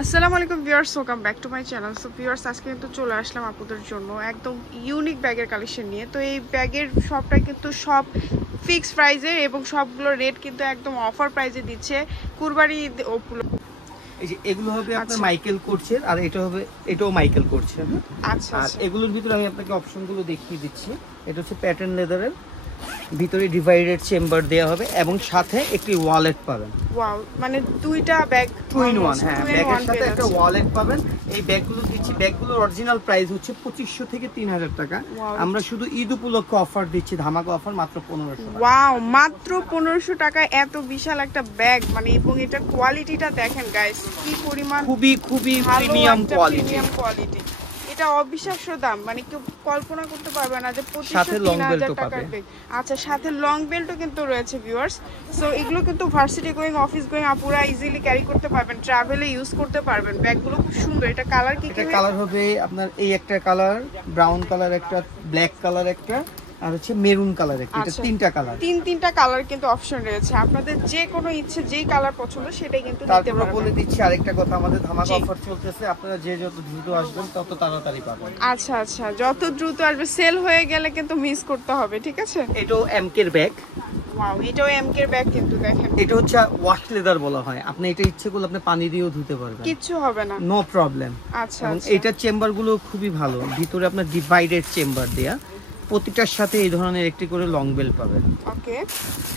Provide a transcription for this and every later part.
আসসালামু আলাইকুম viewers, welcome back to my channel. So viewers, আজকে কিন্তু চলে আসলাম আপুদের জন্য একদম ইউনিক ব্যাগের কালেকশন নিয়ে। তো এই ব্যাগের শপটা কিন্তু সব ফিক্সড প্রাইজে এবং সবগুলো রেট কিন্তু একদম অফার প্রাইজে দিচ্ছে কুরবানি ঈদ উপলক্ষে। এই যে এগুলো হবে আপনার মাইকেল কোর্সের, আর এটা হবে এটাও মাইকেল কোর্সের। আচ্ছা, আর এগুলোর ভিতরে আমি আপনাকে অপশনগুলো দেখিয়ে দিচ্ছি। এটা হচ্ছে প্যাটার্ন লেদারের, ভিতরে ডিভাইডেড চেম্বার দেওয়া হবে এবং সাথে একটি ওয়ালেট পাবেন। ওয়াও, মানে দুইটা ব্যাগ টু ইন ওয়ান। হ্যাঁ, ব্যাগের সাথে একটা ওয়ালেট পাবেন। এই ব্যাগগুলো দিচ্ছি, ব্যাগগুলোর অরিজিনাল প্রাইস হচ্ছে 2500 থেকে 3000 টাকা। আমরা শুধু ঈদ উপলক্ষে অফার দিচ্ছি, ধামাকা অফার, মাত্র 1500 টাকা। ওয়াও, মাত্র 1500 টাকায় এত বিশাল একটা ব্যাগ, মানে এবং এটা কোয়ালিটিটা দেখেন গাইস, কি পরিমাণ খুবই প্রিমিয়াম কোয়ালিটি। এটা অবিশ্বাস্য দাম, মানে কেউ কল্পনা করতে পারবে না যে 2500-3000 টাকার ব্যাগ। আচ্ছা, সাথে লং বেল্টও কিন্তু রয়েছে ভিউয়ার্স। সো এগুলো কিন্তু ভার্সিটি গোয়িং, অফিস গোয়িং আপুরা ইজিলি ক্যারি করতে পারবেন, ট্রাভেলে ইউজ করতে পারবেন। ব্যাগগুলো খুব সুন্দর। এটা কালার কি? এটা কালার হবে আপনার এই একটা কালার, ব্রাউন কালার একটা, ব্ল্যাক কালার একটা, আর হচ্ছে মেরুন কালার একটা। এটা তিনটা কালার, তিনটা কালার কিন্তু অপশন রয়েছে। আপনাদের যে কোনো ইচ্ছে, যেই কালার পছন্দ সেটাই কিন্তু নিতে পারবেন। তারপরে বলে দিচ্ছি আরেকটা কথা, আমাদের ধামাকা অফার চলতেছে। আপনারা যত দ্রুত আসবেন তত তাড়াতাড়ি পাবেন। আচ্ছা, যত দ্রুত আসবে, সেল হয়ে গেলে কিন্তু মিস করতে হবে, ঠিক আছে? এটাও এমকের ব্যাগ। ওয়াও, এটাও এমকের ব্যাগ কিন্তু দেখেন। এটা হচ্ছে ওয়াশ লেদার বলা হয়। আপনি এটা ইচ্ছে করলে আপনি পানি দিয়েও ধুতে পারবেন, কিচ্ছু হবে না, নো প্রবলেম। আচ্ছা, এটার চেম্বার গুলো খুবই ভালো, ভিতরে আপনার ডিভাইডেড চেম্বার দেয়া, প্রতিটার সাথে এই ধরনের একটি করে লং বেল পাবেন। ওকে,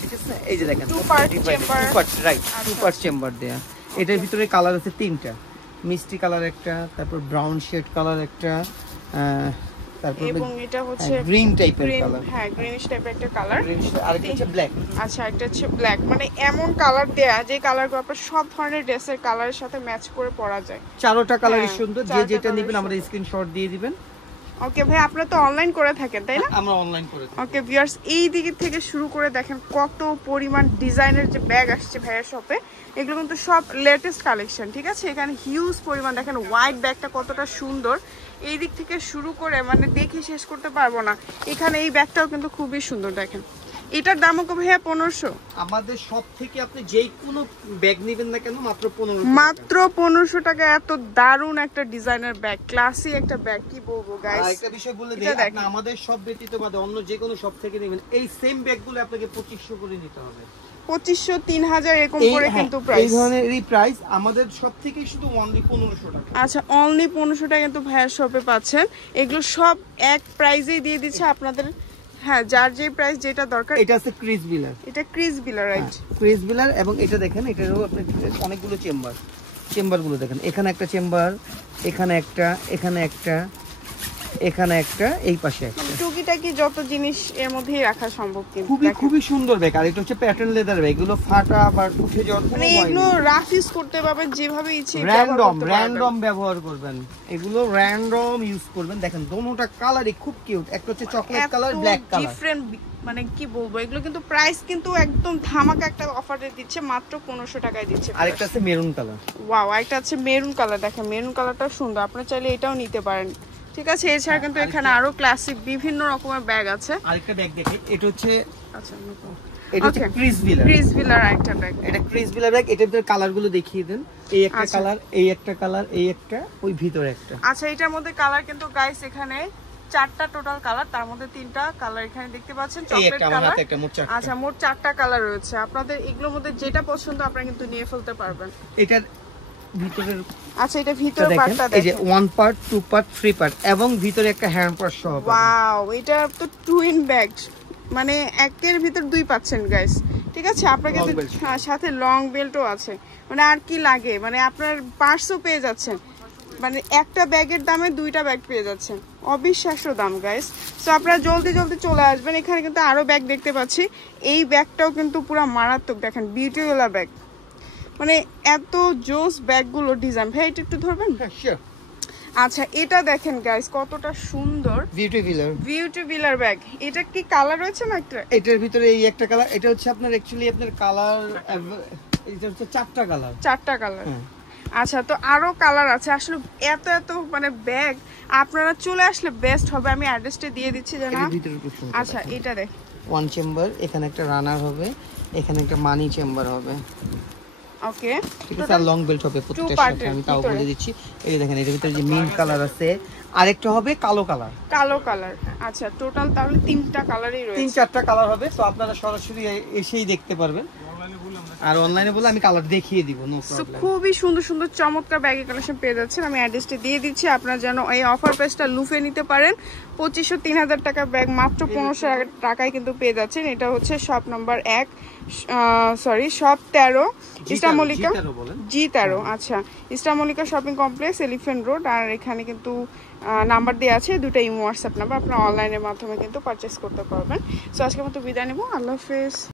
ঠিক আছে। এই যে দেখেন, টু পার্ট চেম্বার দেয়া। এটার ভিতরে কালার আছে তিনটা, মিষ্টি কালার একটা, তারপর ব্রাউন শেড কালার একটা, তারপর এবং এটা হচ্ছে গ্রিন টাইপের কালার। হ্যাঁ, গ্রিনিশ টাইপের একটা কালার, আর এটা হচ্ছে ব্ল্যাক। আচ্ছা, এটা হচ্ছে ব্ল্যাক। মানে এমন কালার দেয়া যে কালারগুলো আপনার সব ধরনের ড্রেসের কালারের সাথে ম্যাচ করে পরা যায়। চারোটা কালারই সুন্দর, যে যেটা নেবেন আমাদের স্ক্রিনশট দিয়ে দিবেন। ওকে ভাই, আপনারা তো অনলাইন করে থাকেন তাই না? আমরা অনলাইন করে থাকি। ওকে ভিউয়ার্স, এই দিক থেকে শুরু করে দেখেন কত পরিমাণ ডিজাইনের যে ব্যাগ আসছে ভাইয়ের শপে। এগুলো কিন্তু সব লেটেস্ট কালেকশন, ঠিক আছে? এখানে হিউজ পরিমাণ দেখেন, হোয়াইট ব্যাগটা কতটা সুন্দর। এই দিক থেকে শুরু করে মানে দেখে শেষ করতে পারবো না। এখানে এই ব্যাগটাও কিন্তু খুবই সুন্দর দেখেন। এটার দামও কত ভাইয়া? 1500। আমাদের সব থেকে আপনি যেই কোনো ব্যাগ নেবেন না কেন মাত্র 1500 টাকা। এত দারুণ একটা ডিজাইনার ব্যাগ, ক্লাসি একটা ব্যাগ, কি বলবো গাইস। একটা বিষয় বলে দেই, আপনি আমাদের সব ব্যতীত বাদে অন্য যে কোনো সব থেকে নেবেন, এই সেম ব্যাগগুলো আপনাকে 2500 করে নিতে হবে। 2500, 3000 এরকম করে কিন্তু প্রাইস। এই ধরনের এই প্রাইস আমাদের সব থেকে শুধু অনলি 1500 টাকা। আচ্ছা, অনলি 1500 টাকা কিন্তু ভাইয়ার শপে পাচ্ছেন। এগুলো সব এক প্রাইজেই দিয়ে দিচ্ছে আপনাদের। হ্যাঁ, যার যে প্রাইস যেটা দরকার। এটা আছে ক্রিস বিলার। এটা ক্রিস বিলার, রাইট? ক্রিস বিলার। এবং এটা দেখেন, এটারও আপনি অনেকগুলো চেম্বারগুলো দেখেন। এখানে একটা চেম্বার, এখানে একটা, এখানে একটা, এখানে একটা, এই পাশে একটা। টুকিটাকি যত জিনিস এর মধ্যেই রাখা সম্ভব কিন্তু। খুবই সুন্দর ব্যাগ। আর এটা হচ্ছে প্যাটার্ন লেদার ব্যাগ। এগুলো ফাটা বা উঠে যাওয়ার কোনো ভয় নেই। এগুলো রাফ ইউজ করতে পারবেন যেভাবে ইচ্ছে, র‍্যান্ডম ব্যবহার করবেন। এগুলো র‍্যান্ডম ইউজ করবেন। দেখেন দোনোটা কালারই খুব কিউট। একটা হচ্ছে chocolate colour, black colour, different. মানে কি বলবো, এগুলো কিন্তু প্রাইস কিন্তু একদম ধামাকা একটা অফারে দিচ্ছে, মাত্র 1500 টাকায় দিচ্ছে। আরেকটা আছে মেরুন কালার। ওয়াও, একটা আছে মেরুন কালার। দেখেন মেরুন কালারটা সুন্দর, আপনারা চাইলে এটাও নিতে পারেন, ঠিক আছে? এছাড়া কিন্তু এখানে আরো ক্লাসিক বিভিন্ন রকমের ব্যাগ আছে। আরেকটা ব্যাগ দেখে, এটা হচ্ছে আচ্ছা, এটা হচ্ছে ক্রিস বিলার আরেকটা ব্যাগ। এটা ক্রিস বিলার ব্যাগ। এটার ভিতরে কালারগুলো দেখিয়ে দেন। এই একটা কালার, এই একটা কালার, এই একটা, ওই ভিতরে একটা। আচ্ছা, এটার মধ্যে কালার কিন্তু গাইস এখানে 4টা টোটাল কালার, তার মধ্যে 3টা কালার এখানে দেখতে পাচ্ছেন, চকলেট কালার। আচ্ছা, মোট 4টা কালার রয়েছে। আপনাদের এগুলোর মধ্যে যেটা পছন্দ আপনারা কিন্তু নিয়ে ফেলতে পারবেন। এটার ভিতরের, আচ্ছা, এটা ভিতরের পার্টটা দেখেন। এই যে 1 পার্ট, 2 পার্ট, 3 পার্ট, এবং ভিতরে একটা হ্যান্ড পার্ট সহ। ওয়াও, এটা তো টুইন ব্যাগ, মানে একের ভিতর দুই পাচ্ছেন গাইস, ঠিক আছে? আপনার কাছে সাথে লং বেল্টও আছে। মানে আর কি লাগে, মানে আপনার পার্সও পেয়ে যাচ্ছেন, মানে একটা ব্যাগের দামে 2টা ব্যাগ পেয়ে যাচ্ছেন। অবিশ্বাস্য দাম গাইস। সো আপনারা জলদি চলে আসবেন। এখানে কিন্তু আরো ব্যাগ দেখতে পাচ্ছি। এই ব্যাগটাও কিন্তু পুরো মারাত্মক, দেখেন বিউটিওয়ালা ব্যাগ, মানে এত জোস ব্যাগগুলো ডিজাইন। ভাই এটা একটু ধরবেন? আচ্ছা, এটা দেখেন গাইস কতটা সুন্দর, বিউটি বিলার ব্যাগ। এটা কি কালার রয়েছে না একটা? এটার ভিতরে এই একটা কালার। এটা হচ্ছে আপনার অ্যাকচুয়ালি আপনার কালার, এটা হচ্ছে 4টা কালার। আচ্ছা, তো আরো কালার আছে। আসলে এত মানে ব্যাগ আপনারা চলে আসলে বেস্ট হবে। আমি অ্যাড্রেসটা দিয়ে দিচ্ছি জানা। আচ্ছা, এটা দেখ, 1 চেম্বার, এখানে একটা রানার হবে, এখানে একটা মানি চেম্বার হবে। ওকে, ঠিক আছে। আর লং বেল্ট হবে প্রত্যেকটার সাথে, আমি তাও বলে দিচ্ছি। এই দেখেন এর ভিতরে যে মিন্ট কালার আছে, আরেকটা হবে কালো কালার। কালো কালার, আচ্ছা টোটাল তাহলে 3টা কালারই রয়েছে, 3-4টা কালার হবে। তো আপনারা সরাসরি এসেই দেখতে পারবেন, আর অনলাইনে বলে আমি কালার দেখিয়ে দিব, নো প্রবলেম। খুবই সুন্দর সুন্দর চমৎকার ব্যাগি কালেকশন পেয়ে যাচ্ছেন। আমি অ্যাড্রেসটা দিয়ে দিচ্ছি, আপনারা যেন এই অফার প্রাইসটা লুফে নিতে পারেন। 2500-3000 টাকা ব্যাগ মাত্র 1500 টাকায় কিন্তু পেয়ে যাচ্ছেন। এটা হচ্ছে shop number 1, sorry shop 13, Eastern Mallika G13, আচ্ছা Eastern Mallika shopping complex, elephant road. আর এখানে কিন্তু নাম্বার দেওয়া আছে, 2টা ইমো হোয়াটসঅ্যাপ নাম্বার, আপনারা অনলাইনের মাধ্যমে কিন্তু পারচেস করতে পারবেন। সো আজকের মতো বিদায় নেব, আল্লাহ হাফেজ।